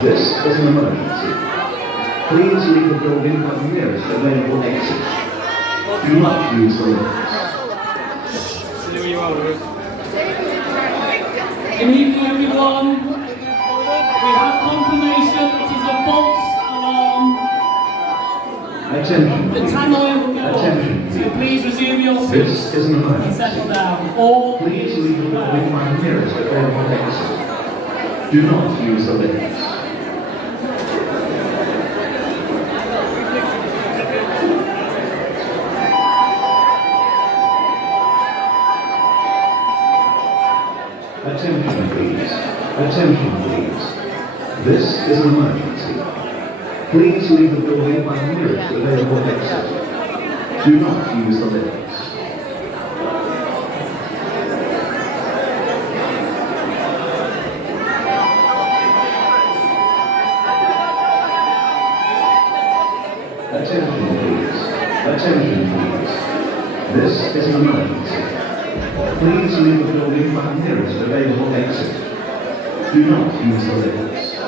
This is an emergency. Please leave the building by the nearest available exit. Do not use the lifts. Good evening, everyone. We have confirmation it is a false alarm. Attention, The please. tannoy will go Attention, on. So please. please resume your This seats is an and emergency. settle down. All Please is leave the building well. by the nearest available exit. Do not use the lifts. Attention, please. Attention, please. This is an emergency. Please leave the building by the nearest available exit. Do not use the lifts. Attention, please. Attention, please. This is an emergency. Please leave the building by the nearest available exit. Do not use the lifts.